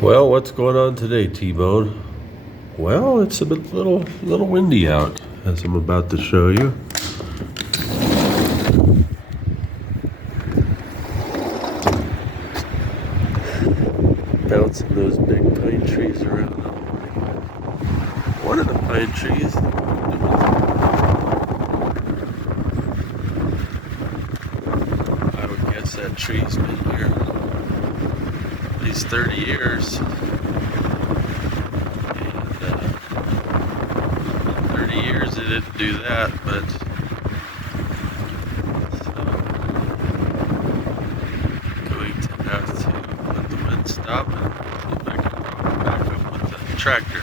Well, what's going on today, T-Bone? Well, it's a little windy out, as I'm about to show you. Bouncing those big pine trees around. One of the pine trees, I would guess that tree's been here at least 30 years. And 30 years it didn't do that, but going to have to let the wind stop and back up with the tractor.